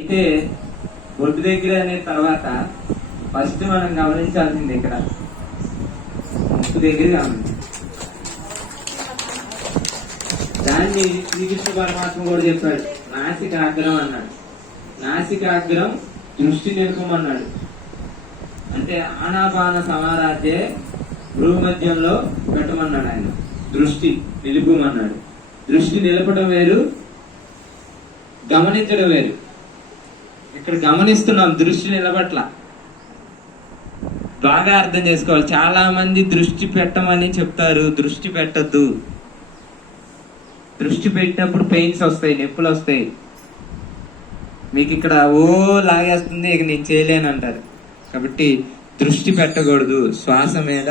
అయితే బొడ్డు దగ్గర అనే తర్వాత ఫస్ట్ మనం గమనించాల్సింది ఇక్కడ ముక్కు దగ్గర గమనించాలి. దాన్ని శ్రీకృష్ణ పరమాత్మ కూడా చెప్పాడు, నాసికాగ్రం అన్నాడు. నాసికాగ్రం దృష్టి నిలుపమన్నాడు. అంటే ఆనాపాన సమారాధ్యే భ్రూమధ్యంలో పెట్టమన్నాడు ఆయన. దృష్టి నిలుపమన్నాడు. దృష్టి నిలపడం వేరు, గమనించడం వేరు. ఇక్కడ గమనిస్తున్నాం, దృష్టి నిలబట్ల. బాగా అర్థం చేసుకోవాలి. చాలా మంది దృష్టి పెట్టమని చెప్తారు, దృష్టి పెట్టద్దు. దృష్టి పెట్టినప్పుడు పెయిన్స్ వస్తాయి, నొప్పులు వస్తాయి. మీకు ఇక్కడ ఓ లాగేస్తుంది, ఇక నేను చేయలేను అంటారు. కాబట్టి దృష్టి పెట్టకూడదు. శ్వాస మీద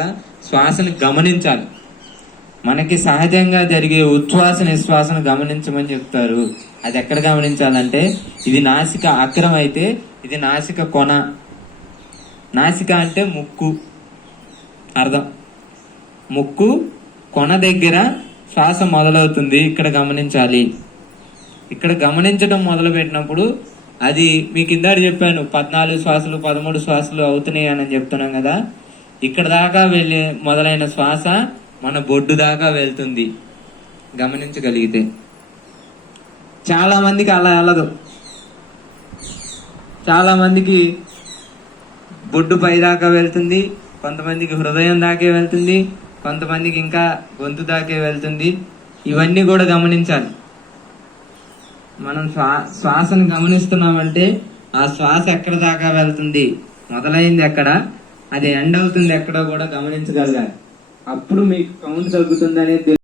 శ్వాసను గమనించాలి. మనకి సహజంగా జరిగే ఉచ్ఛ్వాస నిశ్వాసను గమనించమని చెప్తారు. అది ఎక్కడ గమనించాలంటే, ఇది నాసిక అగ్రం అయితే ఇది నాసిక కొన. నాసిక అంటే ముక్కు అర్థం. ముక్కు కొన దగ్గర శ్వాస మొదలవుతుంది. ఇక్కడ గమనించాలి. ఇక్కడ గమనించడం మొదలు పెట్టినప్పుడు అది మీకు ఇందాక చెప్పాను, 14 శ్వాసలు 13 శ్వాసలు అవుతున్నాయి అని చెప్తున్నాం కదా. ఇక్కడ దాకా వెళ్ళే మొదలైన శ్వాస మన బొడ్డు దాకా వెళ్తుంది గమనించగలిగితే. చాలా మందికి అలా వెళ్ళదు. చాలా మందికి బొడ్డు పై దాకా వెళ్తుంది, కొంతమందికి హృదయం దాకే వెళ్తుంది, కొంతమందికి ఇంకా గొంతు దాకే వెళ్తుంది. ఇవన్నీ కూడా గమనించాలి. మనం శ్వాసను గమనిస్తున్నామంటే ఆ శ్వాస ఎక్కడ దాకా వెళ్తుంది, మొదలైంది ఎక్కడ, అది ఎండ్ అవుతుంది ఎక్కడ కూడా గమనించగలగాలి. అప్పుడు మీకు కౌంట్ తగ్గుతుంది అనేది